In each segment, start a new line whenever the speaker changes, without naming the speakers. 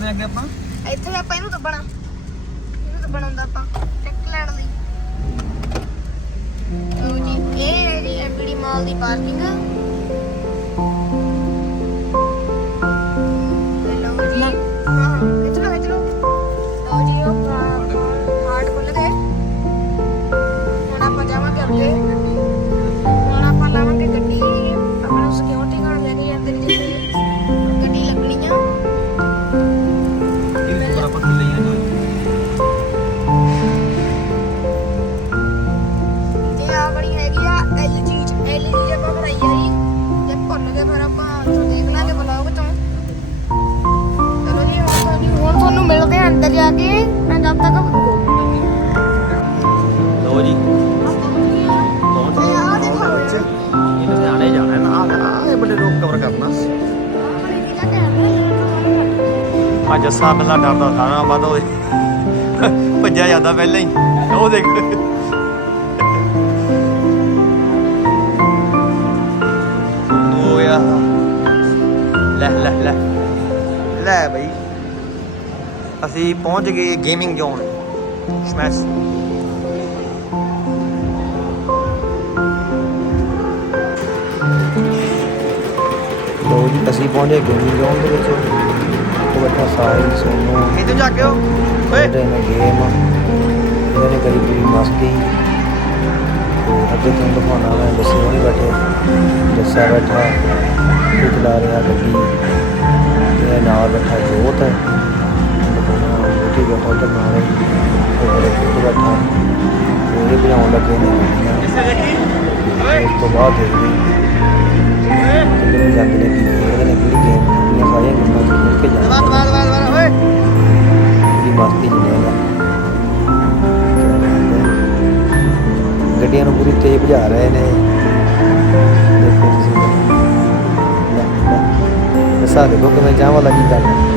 ਕਰਦੇ ਹਾਂ ਅੱਗੇ ਆਪਾਂ? ਇੱਥੇ ਆਪਾਂ ਇਹਨੂੰ ਦੱਬਣਾ। ਇਹਨੂੰ ਦੱਬਣਾ ਹੁੰਦਾ ਆਪਾਂ ਟਿਕ ਲੈਣ ਲਈ। ਲੋ ਜੀ, ਇਹ ਹੈ ਜੀ ਮਾਲ ਦੀ ਪਾਰਕਿੰਗ ਕੇ ਮੈਂ ਜਦ ਤੱਕ
ਲੋ ਜੀ।
ਪਹੁੰਚ ਗਏ। ਆ ਦੇਖੋ।
ਇਹਨਾਂ ਦੇ ਆਣੇ ਜਾਣਾ ਨਾ ਆ ਇਹ ਬੜੇ ਲੋਕ ਕਵਰ ਕਰਨਾ। ਆ ਜੱਸਾ ਪਹਿਲਾਂ ਡਰਦਾ ਸਾਰਾ ਬਾਦ ਹੋਏ ਭੱਜਿਆ ਜਾਂਦਾ ਪਹਿਲਾਂ ਹੀ। ਉਹ ਦੇਖ। ਹੋਇਆ ਲੈ ਲੈ ਲੈ। ਲੈ ਬਈ। ਅਸੀਂ ਪਹੁੰਚ ਗਏ ਗੇਮਿੰਗ ਜ਼ੋਨ ਸਮੈਸ਼
ਲੋ ਜੀ ਅਸੀਂ ਪਹੁੰਚ ਗਏ ਗੇਮਿੰਗ ਜ਼ੋਨ ਦੇ ਵਿੱਚ ਤੋਂ ਬੈਠਾ ਸਾਹਿਲ ਸੋਨੂ
ਕਿੱਥੇ ਜਾ ਕੇ ਹੋ ਓਏ
ਇਹਨਾਂ ਗੇਮ ਇਹਨਾਂ ਨੇ ਕਰੀ ਪੂਰੀ ਮਸਤੀ ਅੱਗੇ ਤੋਂ ਦਿਖਾਉਣ ਵਾਲਾ ਹੈ ਦੱਸੇ ਹੋਣੀ ਬੈਠੇ ਦੱਸਿਆ ਬੈਠਾ ਚਲਾ ਰਿਹਾ ਗੱਡੀ ਤੇ ਨਾਲ ਬੈਠਾ ਜੋਤ ਹੈ पे बैठा था बाहर बैठा मेरे भजाऊ लगे नहीं उस तो बाद जाते ने की ने पूरी गेम
खेलियाँ
सारियाँ
गेमां खेल के जाना।
पूरी मस्ती जिन्ने ਗੱਡੀਆਂ ਨੂੰ ਪੂਰੀ ਤੇਜ਼ ਭਜਾ ਰਹੇ ਨੇ ਦੇਖੋ ਤੁਸੀਂ ਨਸਾ ਦੇਖੋ ਕਿਵੇਂ ਜਾਵਾਂ ਲੱਗੀ ਕਰਦਾ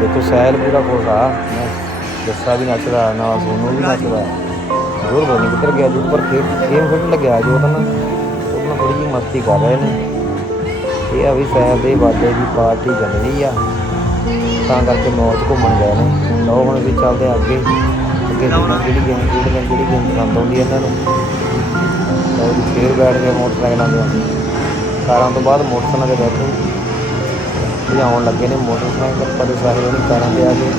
ਦੇਖੋ ਸਹਿਲ ਪੂਰਾ ਖੁਸ਼ ਆ। ਜੱਸਾ ਵੀ ਨੱਚਦਾ ਨਾਲ ਸੋਨੂ ਵੀ ਨੱਚਦਾ। ਜੋਰ ਨਹੀਂ ਕਿੱਧਰ ਗਿਆ ਜੋਰ ਪਰ ਖੇਡ ਗੇਮ ਖੇਡਣ ਲੱਗਿਆ ਜੋ ਤਾਂ ਨਾ। ਉਹਦੇ ਨਾਲ ਥੋੜੀ ਜਿਹੀ ਮਸਤੀ ਕਰ ਰਹੇ ਨੇ। ਇਹ ਆ ਵੀ ਸਹਿਲ ਦੇ ਬਰਥਡੇ ਦੀ ਪਾਰਟੀ ਚੱਲ ਰਹੀ ਆ। ਤਾਂ ਕਰਕੇ ਮੌਜ ਘੁੰਮਣ ਗਏ ਨੇ। ਲਓ ਹੁਣ ਵੀ ਚੱਲਦੇ ਅੱਗੇ। ਅੱਗੇ ਕਿਹੜੀ ਗੇਮ ਖੇਡਦੇ ਨੇ, ਕਿਹੜੀ ਗੇਮ ਪਸੰਦ ਆਉਂਦੀ ਇਹਨਾਂ ਨੂੰ। ਲਓ ਜੀ ਫੇਰ ਬੈਠ ਕੇ ਮੋਟਰਸਾਈਕਲਾਂ ਤੇ। ਕਾਰਾਂ ਤੋਂ ਬਾਅਦ ਮੋਟਰਸਾਈਕਲਾਂ ਤੇ ਬੈਠੇ। ਭਜਾਉਣ ਲੱਗੇ ਨੇ ਮੋਟਰਸਾਈਕਲ ਪਰ ਸਾਰੇ ਉਹਨੀ ਕਾਰਾਂ ਤੇ ਆ ਗਏ।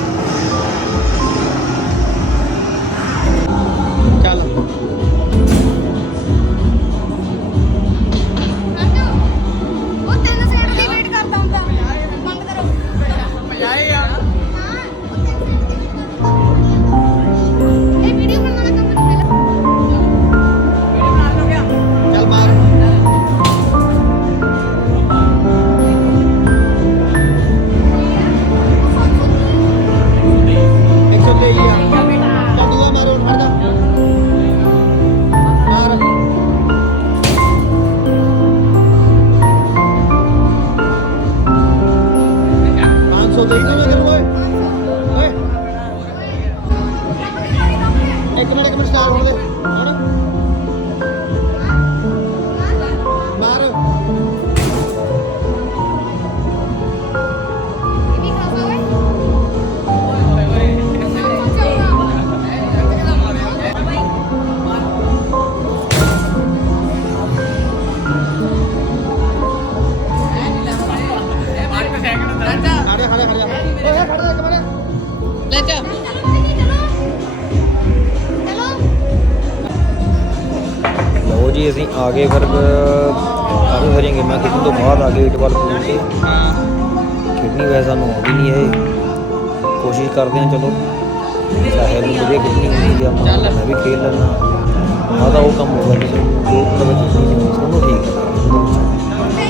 ਜੀ
ਫਿਰ ਕਾਫੀ ਸਾਰੀਆਂ ਗੇਮਾਂ ਖੇਡਣ ਤੋਂ ਬਾਅਦ ਆ ਗਏ ਇਟਵਾਲ ਪੂਲ ਤੇ ਖੇਡਣੀ ਵੈਸੇ ਸਾਨੂੰ ਆਉਂਦੀ ਨਹੀਂ ਇਹ। ਕੋਸ਼ਿਸ਼ ਕਰਦੇ ਹਾਂ, ਚਲੋ ਸਾਹਿਲ ਨੂੰ ਵਧੀਆ ਖੇਡਣੀ ਹੁੰਦੀ ਆ ਮੈਂ ਵੀ ਖੇਡ ਲੈਣਾ ਆਹ ਤਾਂ ਉਹ ਕੰਮ ਹੋ ਗਿਆ ਕਿਸੇ ਨੂੰ ਉਹਨੂੰ ਠੀਕ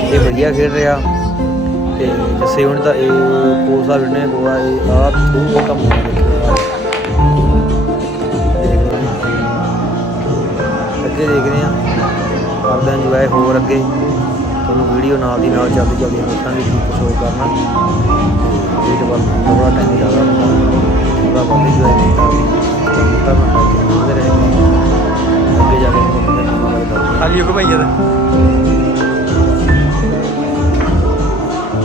ਇਹ ਵਧੀਆ ਖੇਡ ਰਿਹਾ। ਤੇ ਜੱਸੇ ਹੁਣ ਤਾਂ ਇਹ ਕੋਸਾ ਵਿੜਨੇ ਗੋਆ, ਇਹ ਆ ਉਹ ਕੰਮ ਹੋ ਗਿਆ ਅੱਗੇ ਦੇਖਦੇ ਹਾਂ। ਕਰਦੇ ਇੰਜੋਏ ਹੋਰ ਅੱਗੇ। ਤੁਹਾਨੂੰ ਵੀਡੀਓ ਨਾਲ ਦੀ ਨਾਲ ਜਲਦੀ ਜਲਦੀ ਦੱਸਾਂਗੇ ਕੀ ਹੋਰ ਕਰਨਾ। ਵੀਟ ਵੱਲ ਥੋੜਾ ਟਾਈਮ ਜ਼ਿਆਦਾ ਹੁੰਦਾ ਥੋੜਾ ਵੱਧ ਇੰਜੋਏ ਕੀਤਾ ਤਾਂ ਮੈਂ ਕਰਦੇ ਰਹੇ। ਅੱਗੇ ਜਾ ਕੇ ਤੁਹਾਨੂੰ ਨਹੀਂ ਲੱਗਦਾ
ਖਾਲੀ ਹੋ ਕੇ ਭਾਈਆ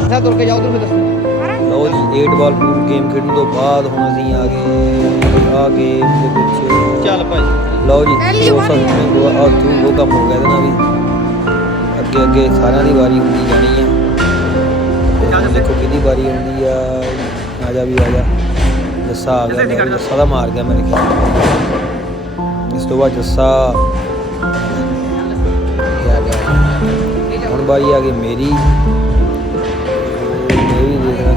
ਦਾ ਤੁਰ ਕੇ ਜਾਓ ਉਧਰ ਮੈਂ ਦੱਸੂ।
ਲਓ ਜੀ 8 ਬਾਲ ਪੂਲ ਗੇਮ ਖੇਡਣ ਤੋਂ ਬਾਅਦ ਹੁਣ ਅਸੀਂ ਆ ਗਏ ਆ ਗੇਮ ਦੇ ਵਿੱਚ।
ਚੱਲ ਭਾਈ।
ਲਓ ਜੀ
ਪਹਿਲੀ
ਉਹ
ਵਾਰੀ
ਸਭ ਨੇ ਗੋਆ ਆ ਤੂੰ ਉਹ ਕੰਮ ਹੋ ਗਿਆ ਇਹਦੇ ਨਾਲ ਵੀ। ਅੱਗੇ ਅੱਗੇ ਸਾਰਿਆਂ ਦੀ ਵਾਰੀ ਹੁੰਦੀ ਜਾਣੀ ਹੈ ਦੇਖੋ ਕਿਹਦੀ ਵਾਰੀ ਆਉਂਦੀ ਆ। ਆ ਜਾ ਵੀ ਆ ਜਾ। ਜੱਸਾ ਆ ਗਿਆ ਮੇਰਾ ਜੱਸਾ ਦਾ ਮਾਰ ਗਿਆ ਮੇਰੇ ਖਿਆਲ ਇਸ ਤੋਂ ਬਾਅਦ ਜੱਸਾ। ਇਹ ਆ ਗਿਆ। ਹੁਣ ਵਾਰੀ ਆ ਗਈ ਮੇਰੀ।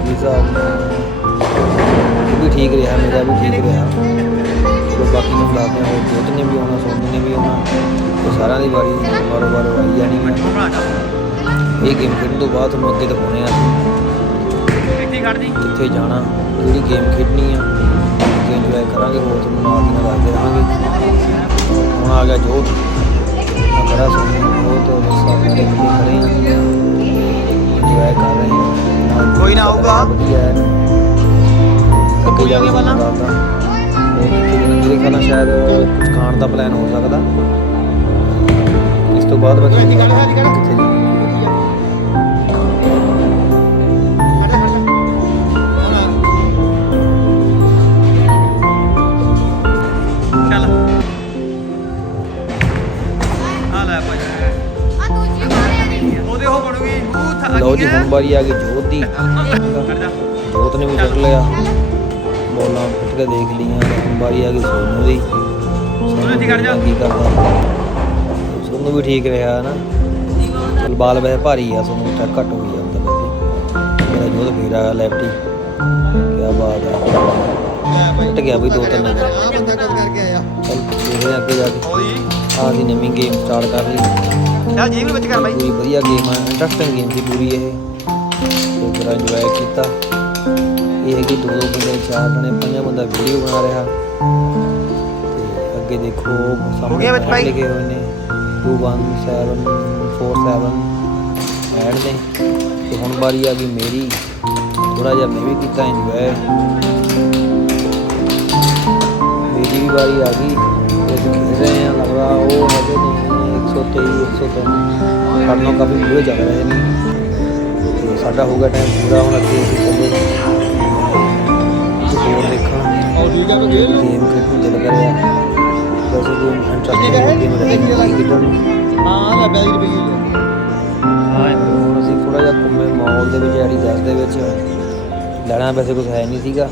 ਵੀ ਹਿਸਾਬ ਨਾਲ। ਇਹ ਵੀ ਠੀਕ ਰਿਹਾ ਮੇਰਾ ਵੀ ਠੀਕ ਰਿਹਾ। ਚਲੋ ਬਾਕੀ ਨੂੰ ਬੁਲਾਦੇ ਹਾਂ ਜੋਤ ਨੇ ਵੀ ਆਉਣਾ ਸੋਨੀ ਨੇ ਵੀ ਆਉਣਾ ਤੇ ਸਾਰਿਆਂ ਦੀ ਵਾਰੀ ਬਾਰੋ ਬਾਰੋ ਆਈ ਜਾਣੀ ਹੈ ਇਹ ਗੇਮ ਖੇਡਣ ਤੋਂ ਬਾਅਦ ਤੁਹਾਨੂੰ ਅੱਗੇ ਦਿਖਾਉਣੇ ਆ। ਕਿੱਥੇ ਜਾਣਾ ਕਿਹੜੀ ਗੇਮ ਖੇਡਣੀ ਆ। ਅੱਗੇ ਇੰਜੋਏ ਕਰਾਂਗੇ ਹੋਰ ਤੁਹਾਨੂੰ ਨਾਲ ਦੀ ਨਾਲ ਦੱਸਦੇ ਰਹਾਂਗੇ ਹੁਣ ਆ ਗਿਆ ਜੋਤ। ਸੋਨੀ ਜੋਤ ਜੱਸਾ ਸਾਰੇ ਖੜੇ ਆ। ਇੰਜੋਏ ਕਰ ਰਹੇ ਆ। ਨਾਲ
ਕੋਈ ਨਾ ਆਊਗਾ।
ਵਧੀਆ ਹੈ। ਅੱਗੇ ਜਾ ਕੇ ਤੁਹਾਨੂੰ ਦੱਸਦਾ ਮੇਰੇ ਖਿਆਲ ਨਾਲ ਸ਼ਾਇਦ ਕੁਝ ਖਾਣ ਦਾ ਪਲਾਨ ਹੋ ਸਕਦਾ ਇਸ ਤੋਂ ਬਾਅਦ
ਖੜ।
ਕਿੱਥੇ ਜਾਣਾ।
ਚੱਲ। ਆ ਲੈ ਭਾਈ।
ਆ ਦੂਜੀ ਵਾਰੀ ਆ ਜੀ
ਉਹਦੇ ਉਹ ਬਣੂਗੀ। ਉਹ ਥਾ
ਲਓ ਜੀ ਹੁਣ ਵਾਰੀ ਆ ਗਈ ਜੋਤ ਦੀ। ਜੋਤ ਨੇ ਵੀ ਚੱਕ ਲਿਆ। ਬੋਲਾਂ ਫੁੱਟ ਕੇ ਦੇਖ ਲਈਆਂ। ਹੁਣ ਵਾਰੀ ਆ ਗਈ ਸੋਨੂ ਦੀ। ਸੋਨੂ
ਇੱਥੇ ਖੜ ਜਾ।
ਕੀ ਕਰਦਾ? ਸੋਨੂ ਵੀ ਠੀਕ ਰਿਹਾ ਨਾ। ਚਲ ਬਾਲ ਵੈਸੇ ਭਾਰੀ ਆ ਸੋਨੂ ਤਾਂ ਘੱਟ ਹੋਈ ਜਾਂਦਾ ਵੈਸੇ। ਮੇਰਾ ਜੋਤ ਫੇਰ ਆ ਲੈਫਟੀ ਕੀ ਬਾਤ ਹੈ ਫੁੱਟ ਗਿਆ ਬਈ ਦੋ ਤਿੰਨ
ਆ ਬੰਦਾ ਕਦ ਕਰਕੇ ਆਇਆ।
ਚਲ ਦੇਖਦੇ ਹਾਂ ਅੱਗੇ ਜਾ ਕੇ। ਆਹ ਦੀ ਨਵੀਂ ਗੇਮ ਸਟਾਰਟ ਕਰ ਲਈ।
ਚੱਲ ਜੀ ਵੀ ਵਿੱਚ ਕਰ ਬਾਈ।
ਪੂਰੀ ਵਧੀਆ ਗੇਮ ਹੈ ਇੰਟਰਸਟਿੰਗ ਗੇਮ ਸੀ ਪੂਰੀ ਇਹ। ਬੜਾ ਇੰਜੋਏ ਕੀਤਾ। ਇਹ ਹੈਗੀ ਦੋ ਦੋ ਬੰਦੇ ਚਾਰ ਜਣੇ ਪੰਜਾਂ ਬੰਦਾ ਵੀਡੀਓ ਬਣਾ ਰਿਹਾ। ਤੇ ਅੱਗੇ ਦੇਖੋ
ਹੋ
ਸਾਹਮਣੇ? ਲਿਖੇ ਹੋਏ ਨੇ। 21747 ਐਡ ਨੇ। ਤੇ ਹੁਣ ਵਾਰੀ ਆ ਗਈ ਮੇਰੀ। ਥੋੜਾ ਜਿਹਾ ਮੈਂ ਵੀ ਕੀਤਾ ਇੰਜੋਏ ਮੇਰੀ ਵੀ ਵਾਰੀ ਆ ਗਈ। ਇਹ ਖੇਡ ਰਹੇ ਆ ਲੱਗਦਾ ਉਹ ਹਜੇ ਨਹੀਂ 123 103 ਸਾਡੇ ਨਾਲੋਂ ਕਾਫੀ ਪੂਰੇ ਚੱਲ ਰਹੇ ਨੇ। ਸਾਡਾ ਹੋ ਗਿਆ ਟਾਈਮ ਪੂਰਾ ਹੁਣ ਅੱਗੇ ਅਸੀਂ ਚੱਲੇ। ਕੁਝ ਹੋਰ ਦੇਖਣ ਗੇਮ ਖੇਡਣ ਦਿਲ ਕਰਿਆ ਵੈਸੇ ਗੇਮ ਇੰਟਰਸਟਿੰਗ ਗੇਮ ਰਹੀ ਨੂੰ
ਹਾਂ ਲੈ ਬੈਗ ਰੁਪਏ
ਹਾਂ ਹੁਣ ਅਸੀਂ ਥੋੜਾ ਜਿਹਾ ਘੁੰਮੇ ਮਾਲ ਦੇ ਵਿੱਚ ਐਡੀ 10 ਦੇ ਵਿੱਚ। ਲੈਣਾ ਵੈਸੇ ਕੁਝ ਹੈ ਨਹੀਂ ਸੀਗਾ।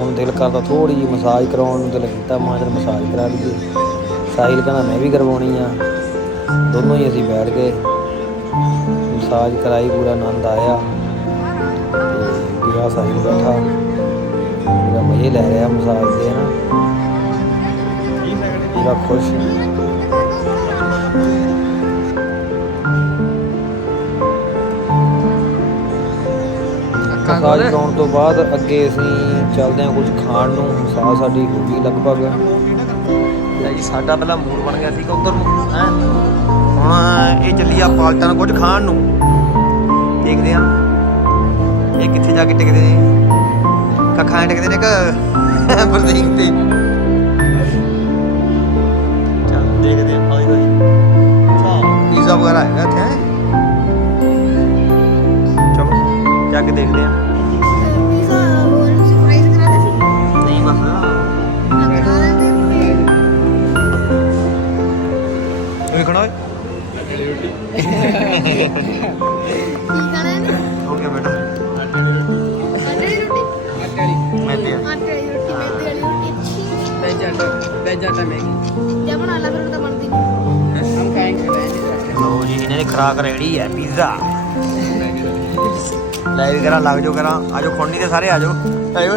ਹੁਣ ਦਿਲ ਕਰਦਾ ਥੋੜੀ ਜਿਹੀ ਮਸਾਜ ਕਰਾਉਣ ਨੂੰ ਦਿਲ ਕੀਤਾ ਮਾਂ ਜਰ ਮਸਾਜ ਕਰਾ ਲਈਏ। ਸਾਹਿਲ ਕਹਿੰਦਾ ਮੈਂ ਵੀ ਕਰਵਾਉਣੀ ਆ। ਦੋਨੋਂ ਹੀ ਅਸੀਂ ਬੈਠ ਗਏ। ਮਸਾਜ ਕਰਾਈ ਪੂਰਾ ਆਨੰਦ ਆਇਆ। ਗਿਆ ਸਾਹਿਲ ਬੈਠਾ। ਪੂਰਾ ਮਜ਼ੇ ਲੈ ਰਿਹਾ ਮਸਾਜ ਦੇ ਨਾ ਪੂਰਾ ਖੁਸ਼। ਮਸਾਜ ਕਰਾਉਣ ਤੋਂ ਬਾਅਦ ਅੱਗੇ ਅਸੀਂ ਚੱਲਦੇ ਹਾਂ ਕੁਝ ਖਾਣ ਨੂੰ। ਮਸਾਜ ਸਾਡੀ ਹੋ ਗਈ ਲਗਭਗ।
ਲੈ ਜੀ ਸਾਡਾ ਪਹਿਲਾਂ ਮੂਡ ਬਣ ਗਿਆ ਸੀਗਾ ਉਧਰ ਨੂੰ ਹੈ? ਹੁਣ ਇਹ ਚੱਲੀ ਆ ਪਾਲਟਨ ਕੁਝ ਖਾਣ ਨੂੰ। ਦੇਖਦੇ ਆ ਇਹ ਕਿੱਥੇ ਜਾ ਕੇ ਟਿਕਦੇ ਨੇ? ਕੱਖਾਂ ਟਿਕਦੇ ਨੇ ਕਿ ਪ੍ਰਤੀਕ ਤੇ? ਚੱਲ, ਦੇਖਦੇ ਆ ਹੌਲੀ ਹੌਲੀ ਅੱਛਾ ਪੀਜ਼ਾ ਵਗੈਰਾ ਹੈਗਾ ਇੱਥੇ ਚਲੋ, ਜਾ ਕੇ ਦੇਖਦੇ ਆ ਖਰਾਕ ਰੈਡੀ ਹੈ ਪੀਜ਼ਾ ਲੈ ਵੀ ਕਰਾਂ, ਲੱਗ ਜਾਓ ਕਰਾਂ। ਆਜੋ ਖੁੰਡੀ ਤੇ ਸਾਰੇ ਆਜੋ ਆਇਓ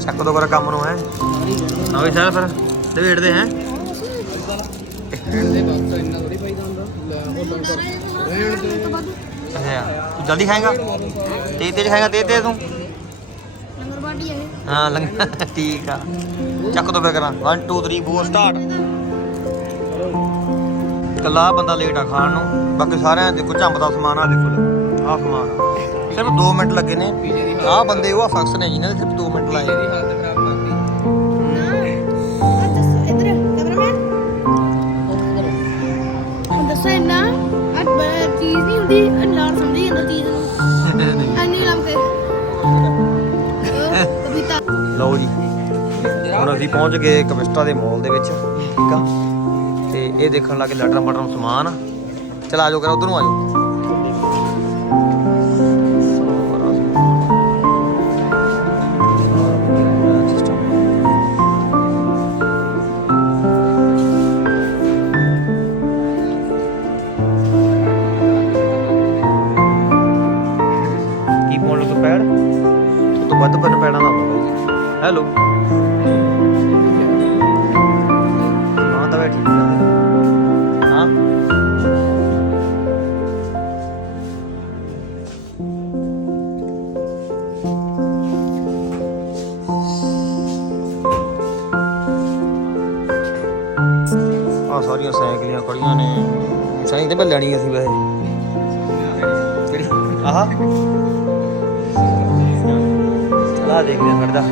ਚੱਕ ਦੋ ਕਰ ਕੰਮ ਨੂੰ, ਹੈ। ਨਾ ਵੀ ਸਾਰਾ ਫਿਰ ਲਵੇੜਦੇ ਹੈ। ਅੱਛਾ। ਤੂੰ ਜਲਦੀ ਖਾਏਗਾ? ਤੇਜ਼ ਤੇਜ਼ ਖਾਏਗਾ, ਤੇਜ਼ ਤੇਜ਼ ਤੂੰ।
ਹੈ
ਹਾਂ ਲੰਗਾ ਠੀਕ ਆ। ਚੱਕ ਦੋ ਫੇ ਕਰਾਂ 1 2 3 4 ਸਟਾਰਟ ਕੱਲਾ ਬੰਦਾ ਲੇਟ ਆ ਖਾਣ ਨੂੰ। ਬਾਕੀ ਸਾਰਿਆਂ ਦੇਖੋ ਝੰਬ ਦਾ ਸਮਾਨ ਆ ਦੇਖੋ ਆਹ ਸਮਾਨ ਆ। ਸਿਰਫ 2 ਮਿੰਟ ਲੱਗੇ ਨੇ। ਆਹ ਬੰਦੇ ਉਹ ਸ਼ਖਸ ਨੇ ਜਿਨ੍ਹਾਂ ਨੇ ਸਿਰਫ 2 ਮਿੰਟ ਲਾਏ
ਦੱਸੋ ਇੰਨਾ ਆ ਚੀਜ਼ ਨਹੀਂ ਹੁੰਦੀ ਇਹ
ਲਓ ਜੀ। ਹੁਣ ਅਸੀਂ ਪਹੁੰਚ ਗਏ ਕਵਿਸਟਾ ਦੇ ਮਾਲ ਦੇ ਵਿੱਚ, ਠੀਕ ਆ? ਤੇ ਇਹ ਦੇਖਣ ਲੱਗੇ ਲਟਰ ਮਟਰ ਸਮਾਨ। ਚਲ ਆਜੋ ਕਰ, ਉਧਰ ਨੂੰ ਆਜੋ ਕੀ ਪਾਉਣ ਲੱਗੇ ਪੈੜ? ਉਹ ਤੋਂ ਵੱਧ ਪੈਨ ਪੈਣਾ ਦਾ ਹੁੰਦਾ ਹੈਲੋ। ਹਾਂ, ਤਾਂ ਬੈਠੀ ਹਾਂ। ਆ ਸਾਰੀਆਂ ਸਾਈਕਲੀਆਂ ਖੜੀਆਂ ਨੇ। ਸਾਈਕਲ ਤੇ ਮੈਂ ਲੈਣੀ ਅਸੀਂ ਵੈਸੇ। ਕਿਹੜੀ ਆਹ ਚਲਾ ਦੇਖਦੇ ਹਾਂ ਖੜਦਾ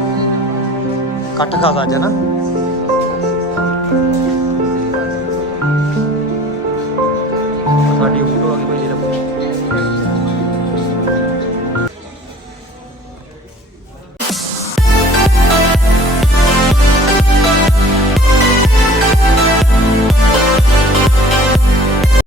ਕੱਟ ਖਾਦਾ ਅੱਜ ਨਾ। ਸਾਡੀ ਫੋਟੋ ਆ ਗਈ ਭਾਈ